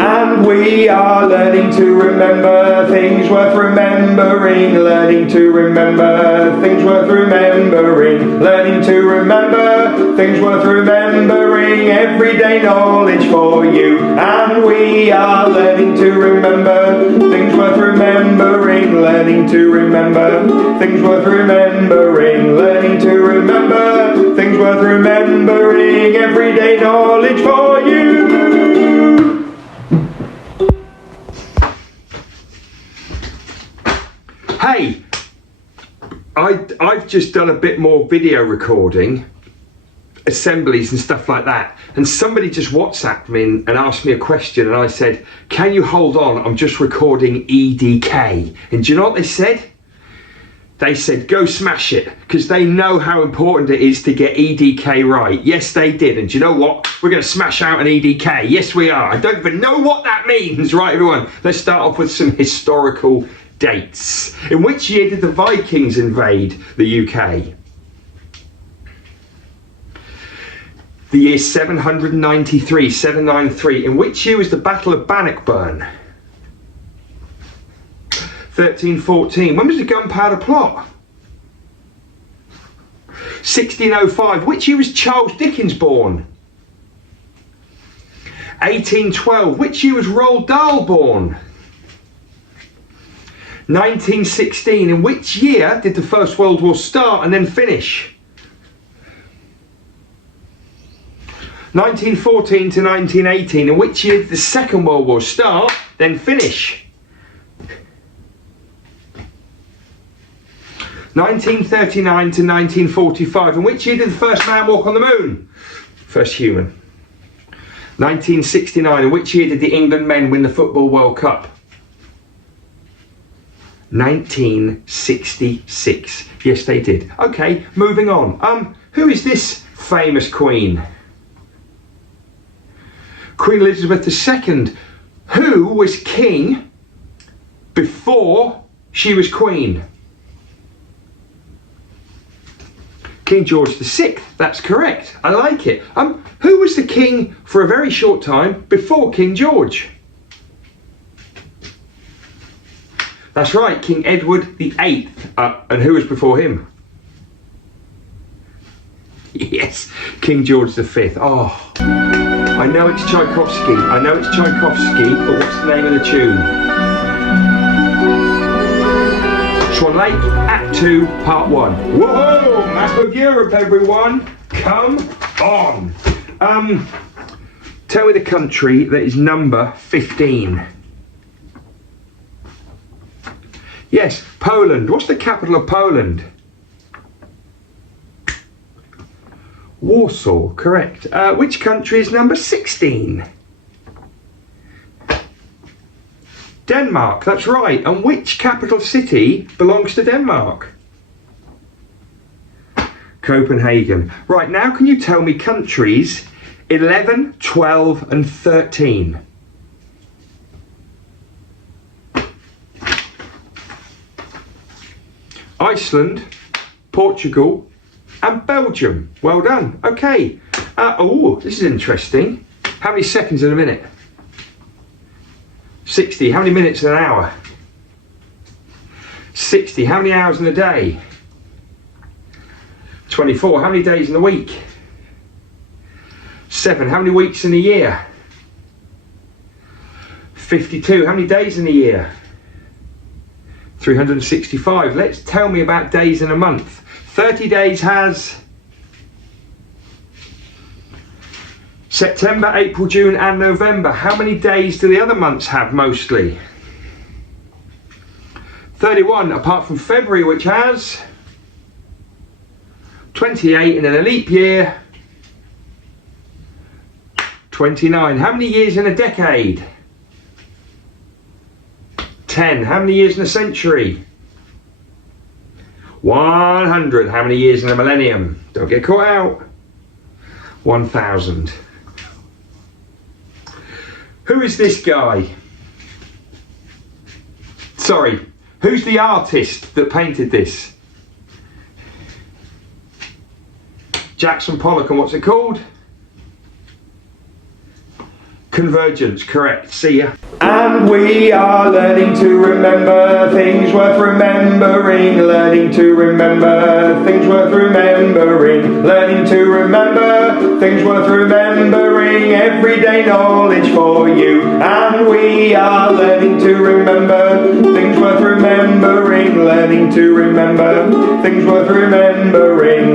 And we are learning to remember things worth remembering, learning to remember things worth remembering, learning to remember things worth remembering, everyday knowledge for you. And we are learning to remember things worth remembering, learning to remember things worth remembering, learning to remember things worth remembering, everyday knowledge for you. Hey, I've just done a bit more video recording, assemblies and stuff like that, and somebody just WhatsApped me and asked me a question, and I said, can you hold on, I'm just recording EDK. And do you know what they said? They said, go smash it, because they know how important it is to get EDK right. Yes, they did. And do you know what? We're going to smash out an EDK. Yes, we are. I don't even know what that means. Right, everyone? Let's start off with some historical dates. In which year did the Vikings invade the UK? The year 793, 793. In which year was the Battle of Bannockburn? 1314. When was the Gunpowder Plot? 1605. Which year was Charles Dickens born? 1812. Which year was Roald Dahl born? 1916. In which year did the First World War start and then finish? 1914 to 1918. In which year did the Second World War start, then finish? 1939 to 1945. In which year did the first man walk on the moon? First human. 1969. In which year did the England men win the Football World Cup? 1966. Yes, they did. Okay, moving on. Who is this famous queen? Queen Elizabeth II. Who was king before she was queen? King George VI. That's correct. I like it. Who was the king for a very short time before King George? That's right, King Edward VIII. And who was before him? Yes, King George V. Oh, I know it's Tchaikovsky. I know it's Tchaikovsky, but what's the name of the tune? Swan Lake, Act 2, Part 1. Whoa, map of Europe, everyone. Come on. Tell me the country that is number 15. Yes, Poland. What's the capital of Poland? Warsaw, correct. Which country is number 16? Denmark, that's right. And which capital city belongs to Denmark? Copenhagen. Right, now can you tell me countries 11, 12 and 13? Iceland, Portugal and Belgium. Well done. Okay. Oh, this is interesting. How many seconds in a minute? 60. How many minutes in an hour? 60. How many hours in a day? 24. How many days in a week? 7. How many weeks in a year? 52. How many days in a year? 365. Let's tell me about days in a month. 30 days has September, April, June and November. How many days do the other months have mostly? 31, apart from February, which has 28 in a leap year. 29. How many years in a decade? 10. How many years in a century? 100. How many years in a millennium? Don't get caught out. 1000. Who is this guy? Sorry, who's the artist that painted this? Jackson Pollock. And what's it called? Convergence, correct. See ya. And we are learning to remember things worth remembering, learning to remember things worth remembering, learning to remember things worth remembering, everyday knowledge for you. And we are learning to remember things worth remembering, learning to remember things worth remembering.